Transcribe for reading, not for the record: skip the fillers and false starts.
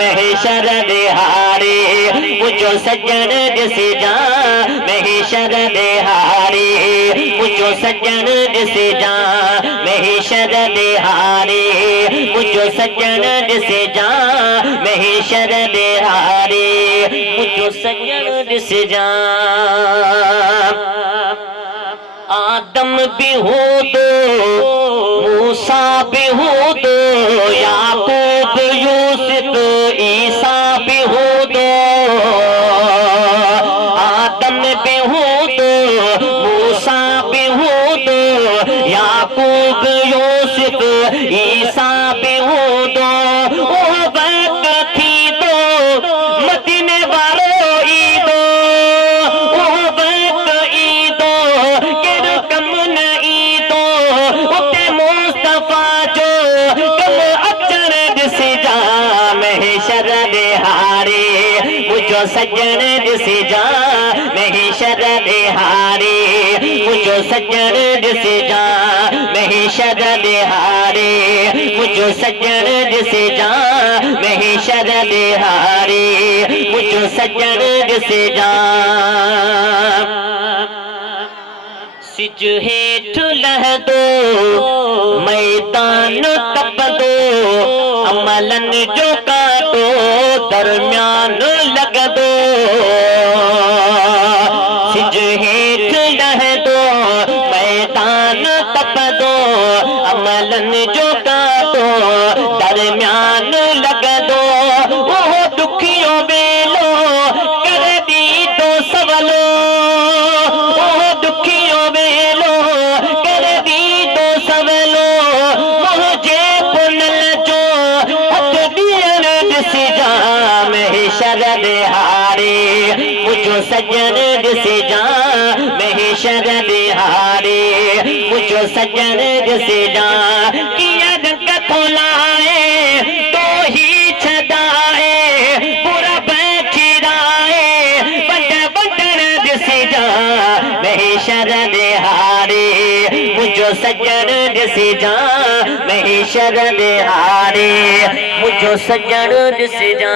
महशर दिहाड़ी मुझो सज्जन दिसे जा महशर दिहाड़ी मुझो सज्जन दिसे जा महशर दिहाड़ी मुझो सज्जन दिसे जा महशर दिहाड़ी मुझो सज्जन दिसे जा आदम भी हो दो मूसा भी हो दो याकूब यूसुफ ईसा भी हो दो आदम भी हो दो मूसा भी हो दो याकूब यूसुफ ईसा भी हो दो ओ वक्त थी दो मदीने वालों ईदो ओ वक्त ईदो के कम न ईदो उते मुस्तफा जो कम अचण दिसी जा महशर दिहाड़ी मुझो सज्जन दिसी जा महशर दिहाड़ी मुझो सज्जन दिसी जा महशर दिहाड़ी मुझो सज्जन दिसी जा महशर दिहाड़ी मुझो सज्जन दिसी जा सिज हेठ लह दो मैदान तप दो अमलन जो काटो दरमियान लग दो सिज हेठ लह दो मैदान तप दो अमलन जो काटो दरमियान लग दो ओह दुखियों बेलो कर दी दो सवलो ओह दुखियों बेलो कर दी दो सवलो मुझे पुनल जो हथ दियन दिसी जा महशर दिहाड़ी मुझो सज्जन दिसी जा महशर दिहाड़ी मुझो सज्जन दिसी जा किया कथो लाए तो ही छदाए पूरा बैठिराए बंड बंडन दिसी जा महशर दिहाड़ी मुझो सज्जन दिसी जा महशर दिहाड़ी मुझो सज्जन दिसी जा